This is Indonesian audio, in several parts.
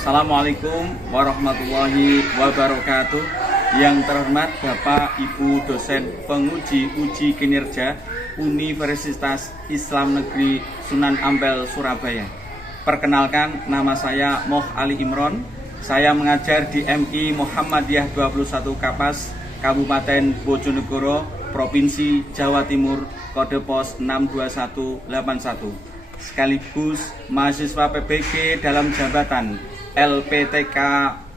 Assalamualaikum warahmatullahi wabarakatuh. Yang terhormat Bapak Ibu dosen penguji uji kinerja Universitas Islam Negeri Sunan Ampel Surabaya. Perkenalkan, nama saya Moh Ali Imron. Saya mengajar di MI Muhammadiyah 21 Kapas, Kabupaten Bojonegoro, Provinsi Jawa Timur, kode pos 62181. Sekaligus mahasiswa PBG dalam jabatan LPTK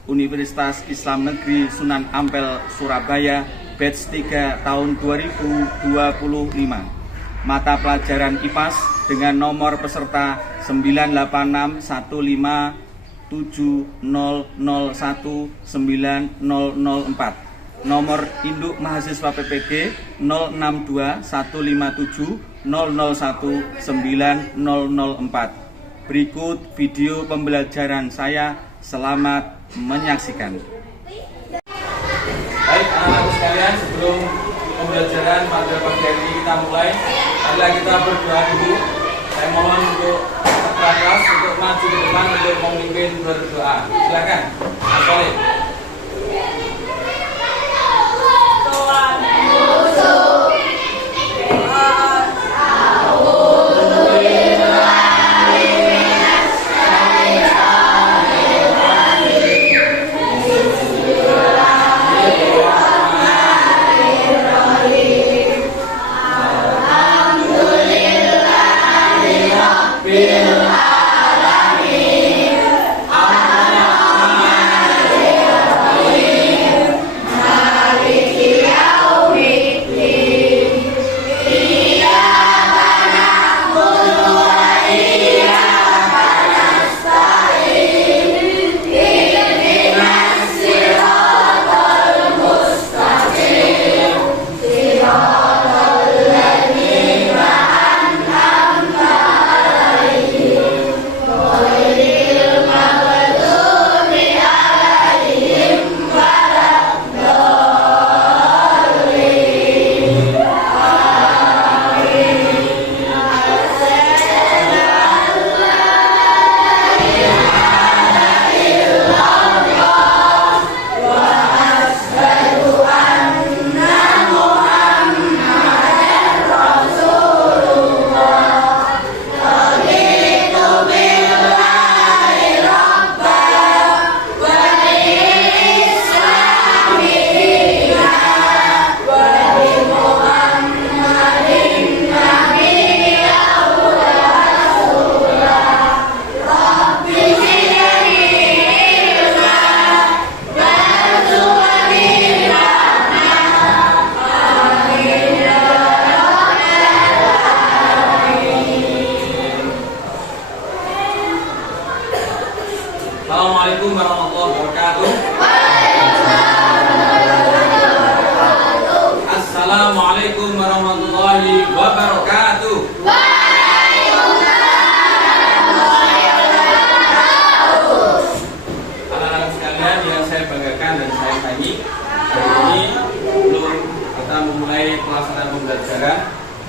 Universitas Islam Negeri Sunan Ampel Surabaya, batch 3 tahun 2025. Mata pelajaran IPAS dengan nomor peserta 98615019004. Nomor induk mahasiswa PPG 062157001904. Berikut video pembelajaran saya. Selamat menyaksikan. Baik anak-anak sekalian, sebelum pembelajaran pada pagi hari ini kita mulai, marilah kita berdoa dulu. Saya mohon untuk kepala kelas untuk maju ke depan untuk memimpin berdoa. Silakan. Boleh. Assalamualaikum warahmatullahi wabarakatuh. Assalamualaikum warahmatullahi wabarakatuh. Anak-anak sekalian yang saya banggakan dan saya sayangi, hari ini belum kita memulai pelaksanaan pembelajaran.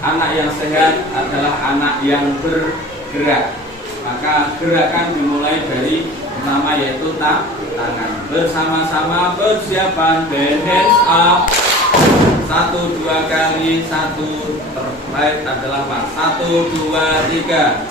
Anak yang sehat adalah anak yang bergerak. Maka gerakan dimulai dari pertama yaitu tangan. Bersama-sama persiapan, band hands up. 1, 2 kali, 1 terbaik adalah pas. 1, 2, 3.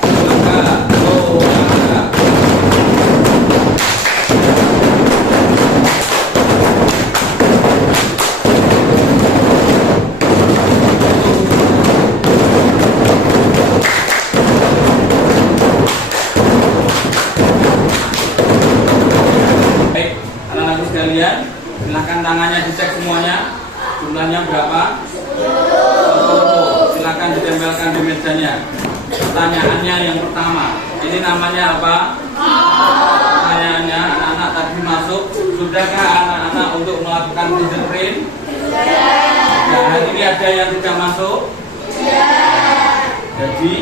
Silahkan tangannya dicek semuanya, jumlahnya berapa? Silahkan ditempelkan di mejanya. Pertanyaannya yang pertama, ini namanya apa? Pertanyaannya, anak-anak tadi masuk, sudahkah anak-anak untuk melakukan fingerprint? Nah, hari ini ada yang tidak masuk? Jadi,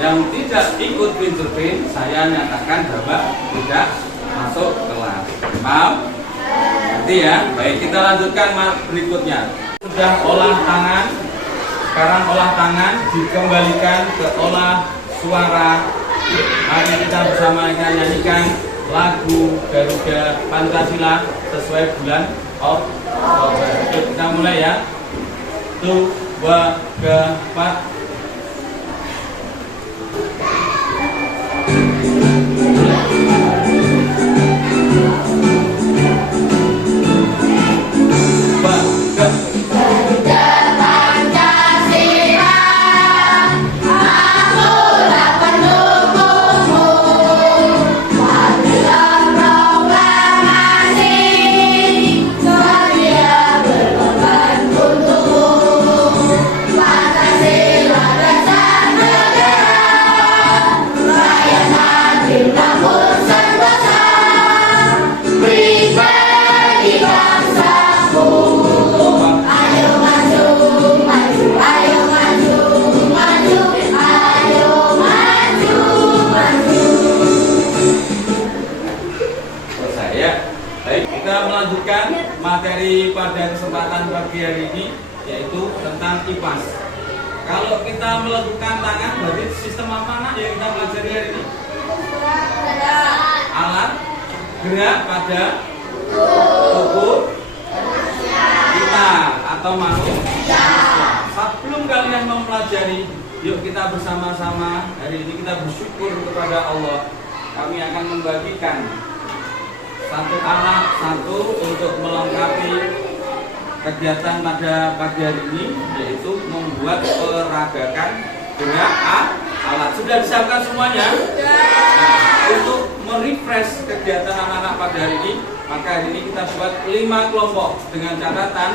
yang tidak ikut fingerprint, saya nyatakan bahwa tidak masuk kelas. Paham? Nanti ya, baik kita lanjutkan berikutnya. Sudah olah tangan, sekarang olah tangan dikembalikan ke olah suara. Mari kita bersama nyanyikan lagu Garuda Pancasila sesuai bulan Oktober. Kita mulai ya. 1, 2, 3, 4. Materi pada kesempatan pagi hari ini yaitu tentang kipas. Kalau kita melakukan tangan, berarti sistem apa yang kita pelajari hari ini? Alat gerak pada tubuh kita atau manusia. Sebelum kalian mempelajari, yuk kita bersama-sama hari ini kita bersyukur kepada Allah. Kami akan membagikan satu alat untuk melengkapi kegiatan pada pagi hari ini, yaitu membuat peragakan gerak alat. Sudah disiapkan semuanya? Nah, untuk merefresh kegiatan anak-anak pada hari ini, maka hari ini kita buat 5 kelompok dengan catatan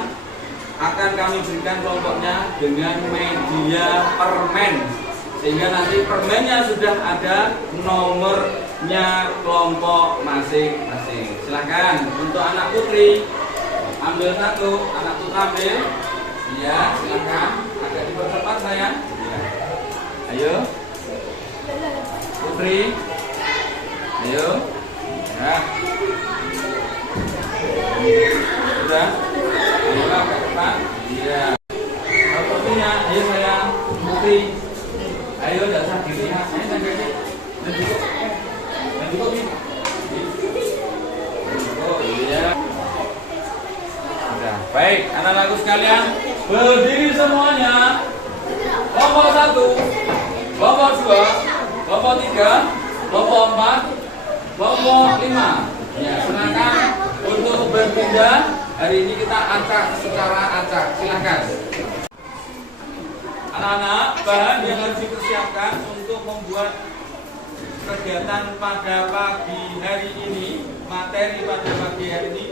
akan kami berikan kelompoknya dengan media permen, sehingga nanti permennya sudah ada nomornya kelompok masing-masing. Silahkan untuk anak putri ambil satu, anak putra ambil. Iya, silahkan. Agak dipercepat sayang. Ya. Ayo, putri. Ayo. Ya. Sudah. Ayo agak cepat. Iya. Putrinya, ayo sayang. Putri. Ayo, tidak sakit ya. Ayo tangganya. Dan cukup. Dan cukup nih. Oh iya. Sudah. Baik, anak-anakku sekalian, berdiri semuanya. Kelompok 1, kelompok 2, kelompok 3, kelompok 4, kelompok 5. Ya, silakan untuk berpindah. Hari ini kita acak secara acak. Silakan. Anak-anak, bahan yang harus dipersiapkan untuk membuat kegiatan pada pagi hari ini, materi pada pagi hari ini.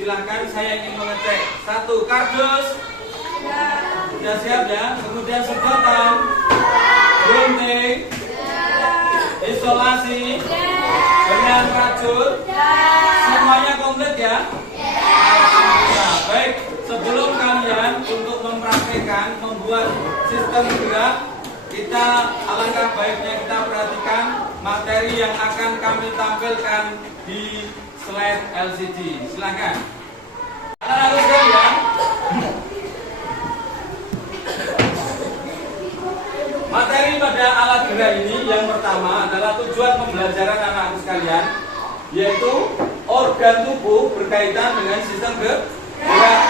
Silakan, saya ingin mengecek. 1, kardus. Sudah siap ya? Kemudian sedotan, gunting, isolasi, benang rajut, semuanya komplit ya? Nah, baik, sebelum kalian untuk mempraktikkan membuat sistem gerak, kita alangkah baiknya kita perhatikan materi yang akan kami tampilkan di slide LCD. Silakan. Anak-anak sekalian, materi pada alat gerak ini yang pertama adalah tujuan pembelajaran anak-anak sekalian, yaitu organ tubuh berkaitan dengan sistem gerak,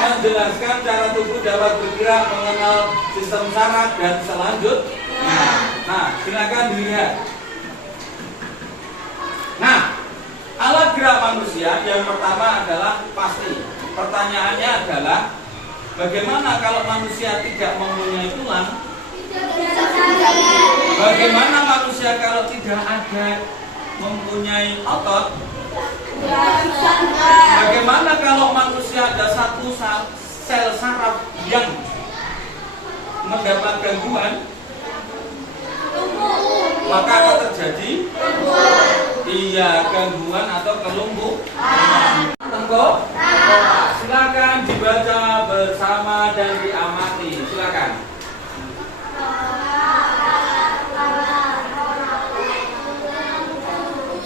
menjelaskan cara tubuh dapat bergerak, mengenal sistem saraf dan selanjutnya. Nah, silakan dilihat. Nah, alat gerak manusia yang pertama adalah pasti. Pertanyaannya adalah, bagaimana kalau manusia tidak mempunyai tulang? Bagaimana manusia kalau tidak ada mempunyai otot? Bagaimana kalau manusia ada satu sel saraf yang mendapat gangguan? Maka akan terjadi gangguan atau kelumpuhan. Tengok, silakan dibaca bersama dan diamati. Silakan.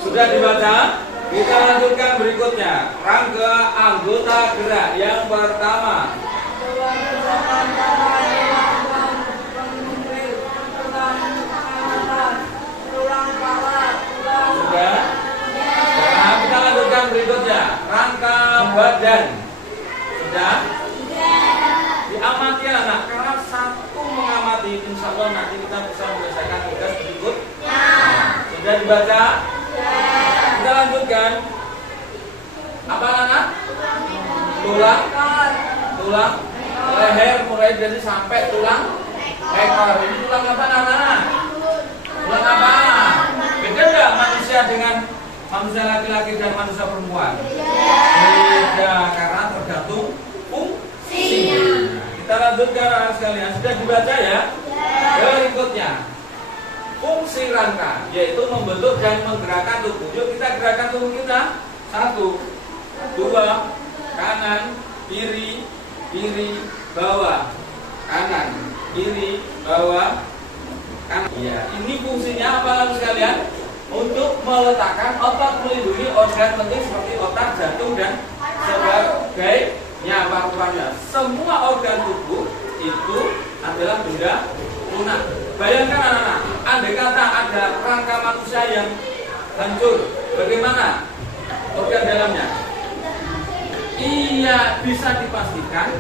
Sudah dibaca? Kita lanjutkan berikutnya. Rangka anggota gerak yang pertama. Sudah? yang berikutnya, rangka badan. Sudah? Diamati anak, karena satu mengamati, insya Allah nanti kita bisa menyelesaikan tugas berikut. Sudah dibaca? Kita lanjutkan. Apa anak? Tulang leher mulai dari sampai tulang ekor. Ini tulang apa anak? Tulang apa? Beda nggak manusia dengan manusia laki-laki dan manusia perempuan? Beda, karena tergantung fungsi. Kita lanjutkan anak sekalian. Sudah dibaca ya? Berikutnya, fungsi rangka yaitu membentuk dan menggerakkan tubuh. Yuk kita gerakkan tubuh kita. 1, 2, kanan, kiri, bawah, kanan, kiri, bawah, kanan. Ya, ini fungsinya apa anak sekalian? Untuk meletakkan otot, melindungi organ penting seperti otak, jantung dan sebagainya. Paru-parunya. Semua organ tubuh itu adalah benda lunak. Bayangkan anak-anak, andai kata ada rangka manusia yang hancur, bagaimana organ dalamnya? Iya, bisa dipastikan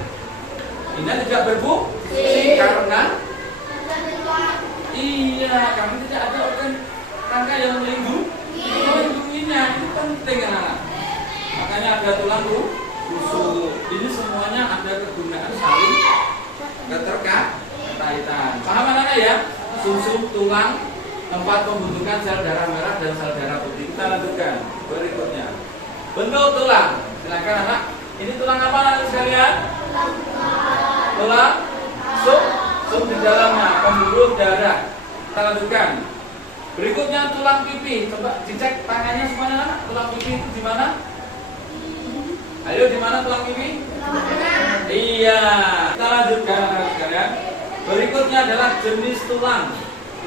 ini tidak berfungsi karena tidak ada organ rangka yang melindunginya. Itu penting anak-anak. Makanya ada tulang rusuk. Ini semuanya ada kegunaan saling keterkaitan. Paham anak-anak ya? Sumsum tulang, tempat pembentukan sel darah merah dan sel darah putih. Kita lanjutkan berikutnya. Bentuk tulang. Silakan anak. Ini tulang apa anak sekalian? Tulang sum di dalamnya, pembuluh darah. Kita lanjutkan. Berikutnya tulang pipi. Coba dicek tangannya semuanya anak. Tulang pipi itu di mana? Ayo, di mana tulang pipi? Iya. Kita lanjutkan anak sekalian. Berikutnya adalah jenis tulang.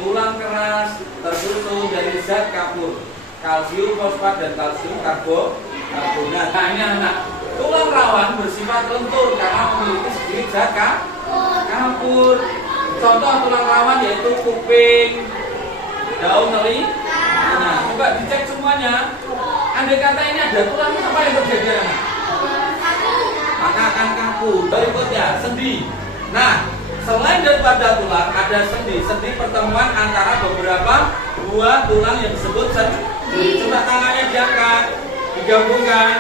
Tulang keras tersusun dari zat kapur, kalsium fosfat dan kalsium karbonat. Nah ini anak, tulang rawan bersifat lentur karena memiliki sedikit zat kapur. Contoh tulang rawan yaitu kuping, daun telinga. Coba dicek semuanya. Andai kata ini ada tulang, apa yang terjadi anak? Maka akan kapur. Berikutnya sendi. Nah, selain daripada tulang ada sendi. Sendi pertemuan antara beberapa buah tulang yang disebut sendi. Coba tangannya diangkat, digabungkan,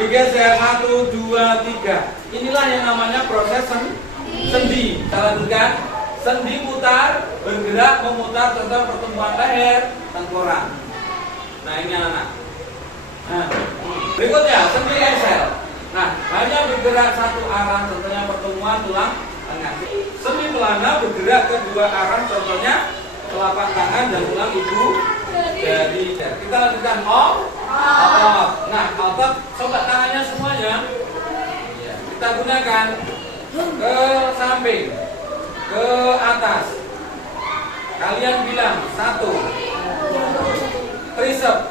digeser 1, 2, 3. Inilah yang namanya proses sendi. Kita lanjutkan. Sendi mutar, bergerak memutar tentang pertemuan leher, tengkorak. Nah ini anak. Nah, berikutnya sendi engsel. Nah, hanya bergerak satu arah, contohnya pertemuan tulang tengah. Sendi pelana bergerak kedua arah, contohnya telapak tangan dan tulang ibu jari. Kita lanjutkan otot. Nah, otot, coba tangannya semuanya. Kita gunakan ke samping, ke atas. Kalian bilang 1, tricep,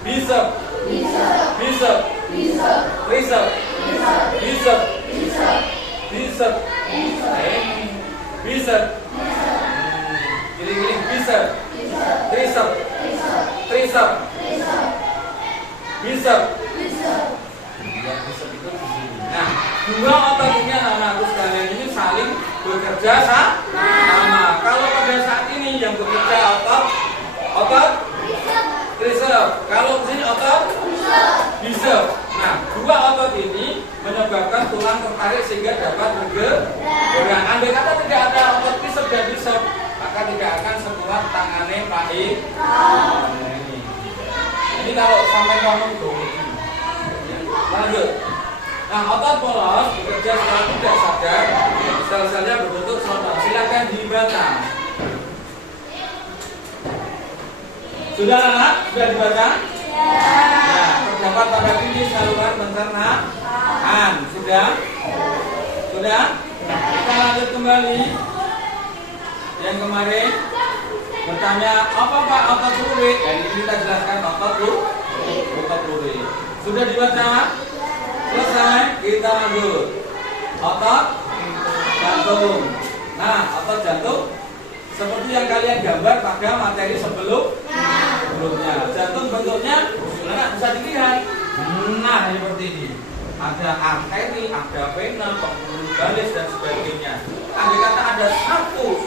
bicep, tricep, bicep, bicep, giling-giling bicep, tricep, bicep. Nah, dua otot ini anak-anakku sekalian ini saling bekerja sama. Kalau pada saat ini yang bekerja otot tricep, kalau di sini otot bicep. Nah, dua otot ini menyebabkan tulang tertarik sehingga dapat bergerak. Andai kata tidak ada otot tricep dan bicep, maka tidak akan sekuat tangannya pahit. Ini kalau sampai ngomong tuh. Lanjut. Nah, otot polos bekerja secara tidak sadar, sel-selnya berbentuk sonor. Silakan dibaca. Sudah anak? Sudah dibaca? Nah, terdapat pada pintu saluran pencernaan. Sudah? Kita lanjut kembali. Yang kemarin bertanya apa Pak otot lurik? Ini kita jelaskan otot lurik. Sudah dibaca? Selesai, kita lanjut. Otot jantung. Nah, otot jantung seperti yang kalian gambar pada materi sebelumnya. Jantung bentuknya Gimana? Bisa dilihat. Nah, seperti ini. Ada arteri, ada vena, pembuluh galis dan sebagainya. Andai kata ada satu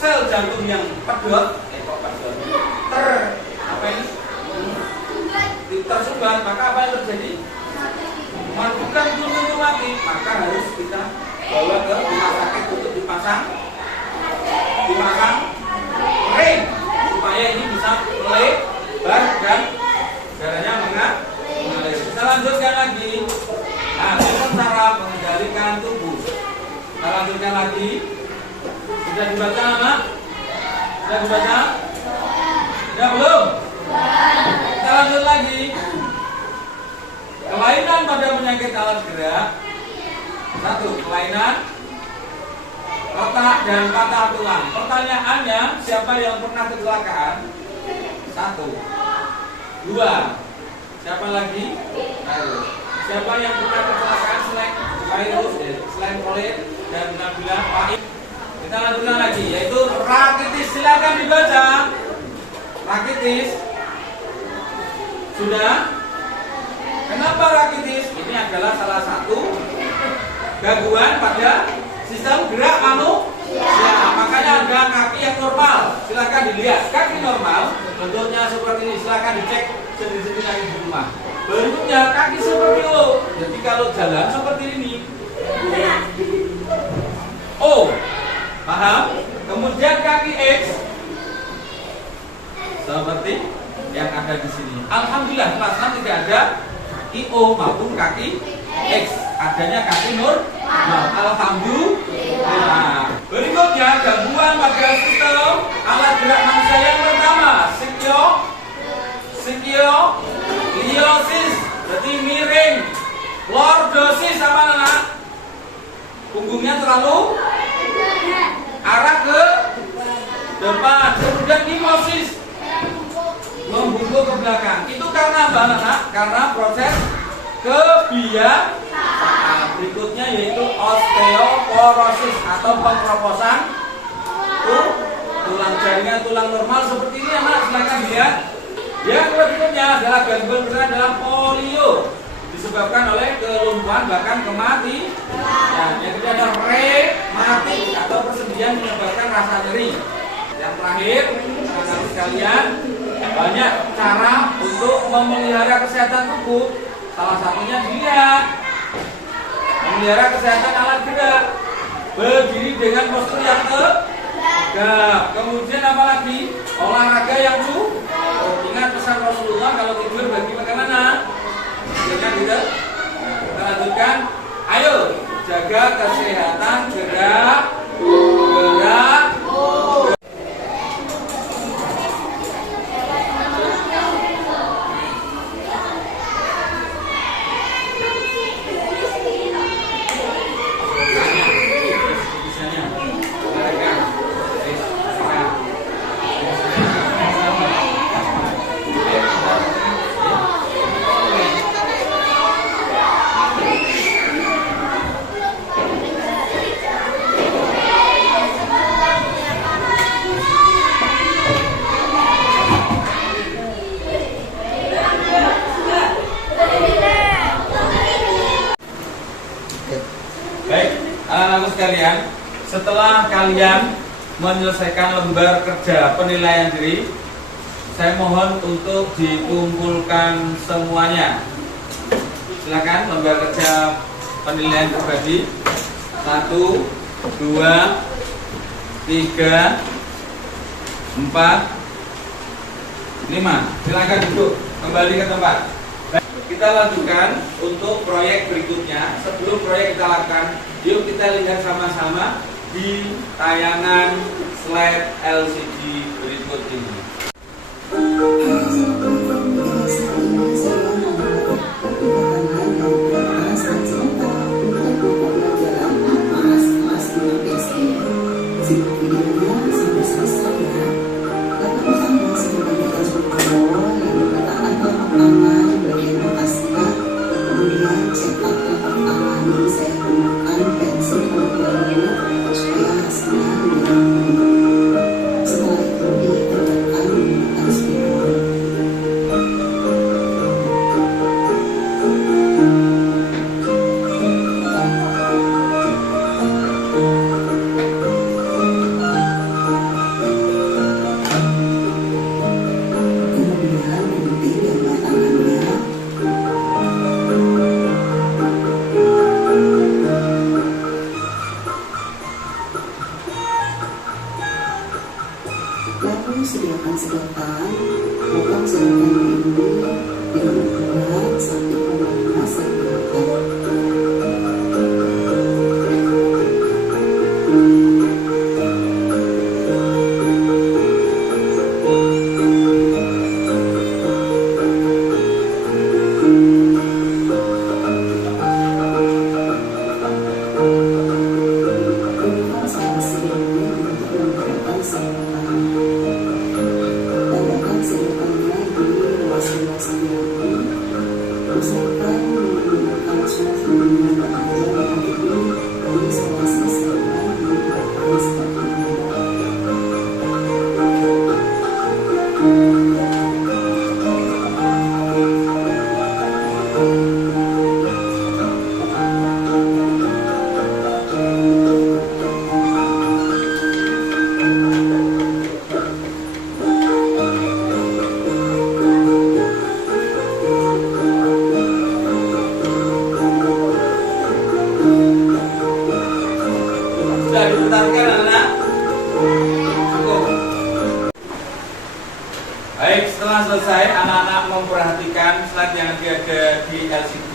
sel jantung yang pedot, tersumbat, maka apa yang terjadi? Bukan belum mati, maka harus kita bawa ke rumah sakit untuk dipasang ring supaya ini bisa melebar dan darahnya mengalir. Kita lanjutkan lagi. Nah, ini cara mengendalikan tubuh. Kita lanjutkan lagi. Sudah dibaca, Anak? Sudah dibaca? Sudah belum? Kita lanjut lagi. Kelainan pada penyakit alat gerak. 1. Kelainan retak dan patah tulang. Pertanyaannya, siapa yang pernah kecelakaan? 1. 2. Siapa lagi? Siapa yang pernah kecelakaan selain Khalid dan Nabila Fahim? Kita lanjutkan lagi, yaitu rakitis. Silakan dibaca. Rakitis. Sudah? Kenapa rakitis? Ini adalah salah satu gangguan pada sistem gerak manusia. Makanya ada kaki yang normal. Silakan dilihat. Kaki normal bentuknya seperti ini. Silakan dicek sendiri-sendiri lagi di rumah. Bentuknya kaki seperti O. Jadi kalau jalan seperti ini. O. Paham? Kemudian kaki X seperti yang ada di sini. Alhamdulillah kelas 6 tidak ada kaki O maupun kaki X. Adanya kaki normal. Alhamdulillah. Berikutnya gangguan pada sistem alat gerak manusia yang pertama, skoliosis, berarti miring. Lordosis apa anak? Punggungnya terlalu arah ke depan. Kemudian kimosis, membungkuk ke belakang. Itu karena apa anak? Karena proses kebiasaan. Berikutnya yaitu osteoporosis atau pengkeroposan tulang. Jaringan tulang normal seperti ini anak, silakan lihat. Yang berikutnya adalah gangguan berat dalam polio, disebabkan oleh kelumpuhan bahkan kematian. Nah, yang kedua adalah rematik atau persendian menyebabkan rasa nyeri. Yang terakhir, anak-anak sekalian, banyak cara untuk memelihara kesehatan tubuh. Salah satunya dilihat. Memelihara kesehatan alat gerak, berdiri dengan postur yang tegak. Kemudian apa lagi? Olahraga yang cukup. Ingat pesan Rasulullah, kalau tidur bagi bagaimana? Kita lanjutkan. Ayo jaga kesehatan gerak. Anak-anak sekalian, setelah kalian menyelesaikan lembar kerja penilaian diri, saya mohon untuk dikumpulkan semuanya. Silakan lembar kerja penilaian pribadi 1, 2, 3, 4, 5. Silakan duduk kembali ke tempat. Kita lanjutkan untuk proyek berikutnya. Sebelum proyek kita lakukan, yuk kita lihat sama-sama di tayangan slide LCD berikut ini. Setelah itu diterapkan menggunakan speaker usahakan menggunakan suatu dengan bahaya yang ini mengisolasi sehingga menyebabkan seperti ini. Sudah diputarkan anak-anak? Cukup. Baik, setelah selesai anak-anak memperhatikan slide yang ada di LCD.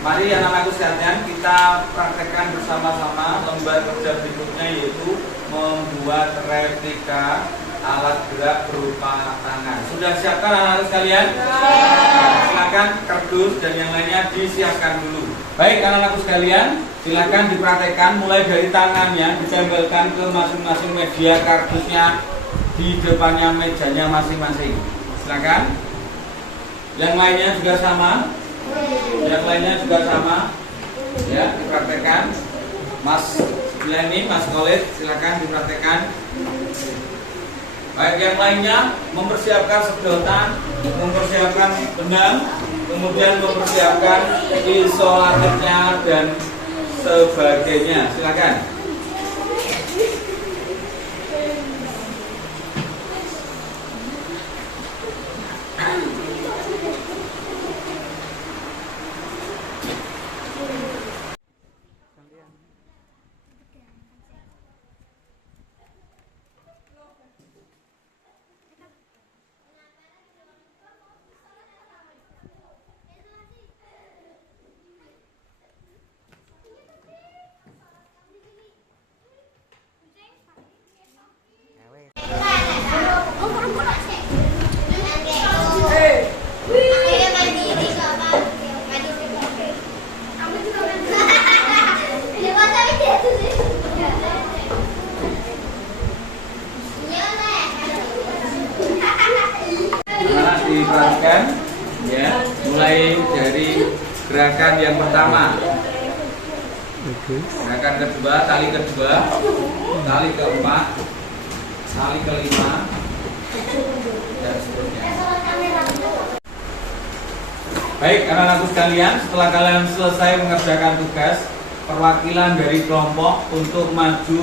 Mari anak-anakku sekalian kita praktekkan bersama-sama lembar kerja berikutnya, yaitu membuat replika alat gerak berupa tangan. Sudah siapkan anak-anak sekalian? Nah, silakan kardus dan yang lainnya disiapkan dulu. Baik anak-anakku sekalian, silakan dipraktekkan mulai dari tangannya, ditempelkan ke masing-masing media kardusnya di depannya mejanya masing-masing. Silakan. Yang lainnya juga sama. Yang lainnya juga sama. Ya, dipraktekkan. Mas Bilani, Mas Khalid, silakan dipraktekkan. Baik, yang lainnya mempersiapkan sedotan, mempersiapkan benang, kemudian mempersiapkan isolatifnya dan sebagainya. Silakan. Diperhatikan ya, mulai dari gerakan yang pertama, gerakan kedua, tali kedua, tali keempat, tali kelima, dan seterusnya. Baik anak-anakku sekalian, setelah kalian selesai mengerjakan tugas, perwakilan dari kelompok untuk maju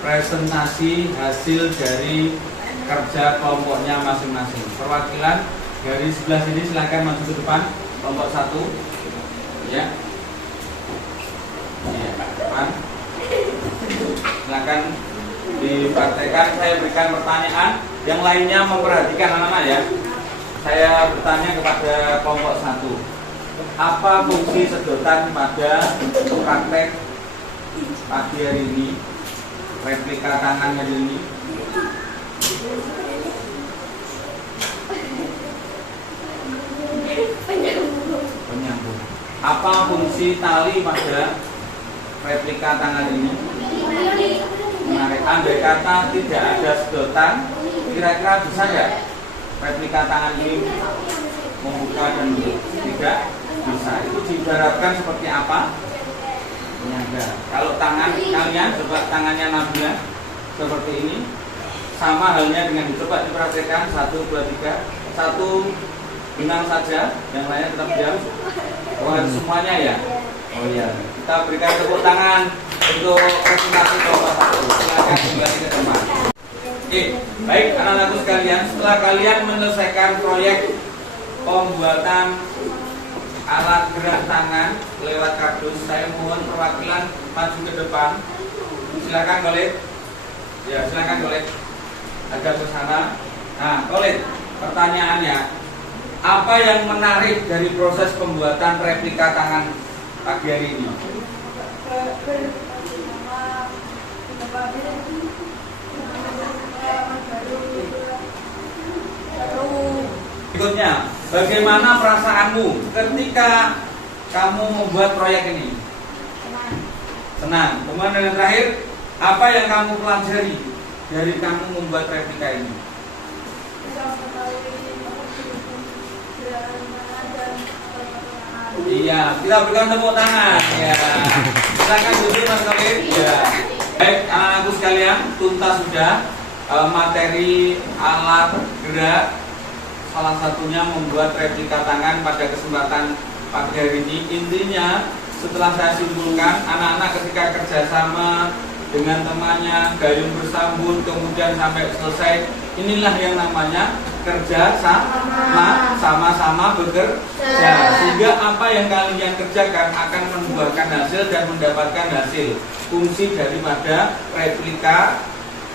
presentasi hasil dari kerja kelompoknya masing-masing. Perwakilan dari sebelah sini silakan maju ke depan, kelompok 1. Ya. Ya, depan. Silakan dipraktekkan. Saya berikan pertanyaan, yang lainnya memperhatikan anak-anak ya. Saya bertanya kepada kelompok 1. Apa fungsi sedotan pada praktek pagi hari ini? Replika tangan hari ini? Penyambung. Apa fungsi tali pada replika tangan ini? Menarik. Andai kata tidak ada sedotan, kira-kira bisa nggak replika tangan ini membuka dan tidak bisa? Itu diibaratkan seperti apa? Penyangga. Kalau tangan kalian, coba tangannya Nabila seperti ini. Sama halnya dengan coba diperhatikan 1, 2, 3. 1 benang saja, yang lainnya tetap diam. Oh, semuanya ya. Oh iya. Kita berikan tepuk tangan untuk presentasi kelompok 1. Silakan kembali ke teman. Oke, baik anak-anakku sekalian, setelah kalian menyelesaikan proyek pembuatan alat gerak tangan lewat kardus, saya mohon perwakilan maju ke depan. Silakan Khalid. Ya, silakan Khalid. Agak ke sana. Nah, Khalid, pertanyaannya, apa yang menarik dari proses pembuatan replika tangan pagi hari ini? Berikutnya, bagaimana perasaanmu ketika kamu membuat proyek ini? Senang. Kemudian yang terakhir, apa yang kamu pelajari dari kamu membuat replika ini? Iya, kita berikan tepuk tangan. Ya, silakan duduk Mas Khalid. Ya. Baik, anak-anakku sekalian, tuntas sudah materi alat gerak. Salah satunya membuat replika tangan pada kesempatan pagi hari ini. Intinya, setelah saya simpulkan, anak-anak ketika kerjasama dengan temannya, gayung bersambut, kemudian sampai selesai, inilah yang namanya kerja sama-sama bekerja, sehingga apa yang kalian kerjakan akan membuahkan hasil dan mendapatkan hasil. Fungsi daripada replika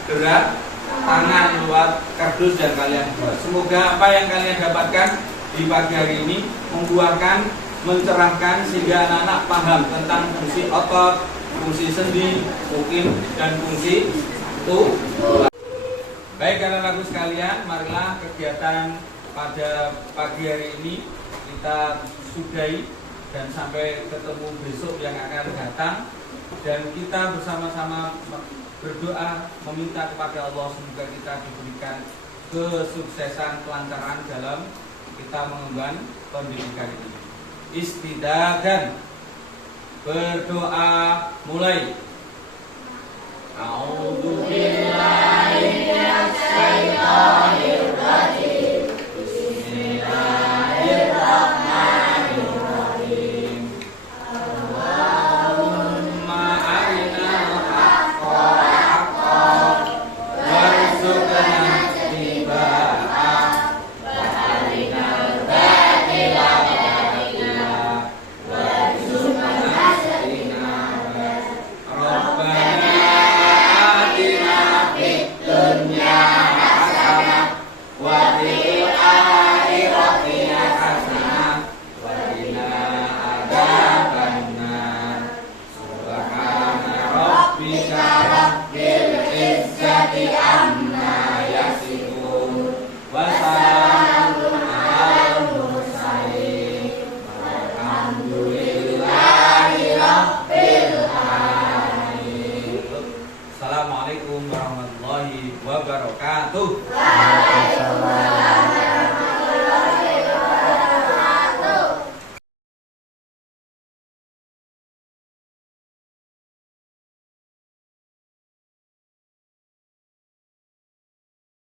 gerak tangan lewat kardus yang kalian buat. Semoga apa yang kalian dapatkan di pagi hari ini membuahkan, mencerahkan, sehingga anak-anak paham tentang fungsi otot, fungsi sendi, mungkin, dan fungsi tulang. Baik anak-anakku sekalian, marilah kegiatan pada pagi hari ini kita sudahi dan sampai ketemu besok yang akan datang, dan kita bersama-sama berdoa meminta kepada Allah semoga kita diberikan kesuksesan, kelancaran dalam kita mengemban pendidikan ini. Istidadan, berdoa mulai. A'udzubillahi minasyaitonir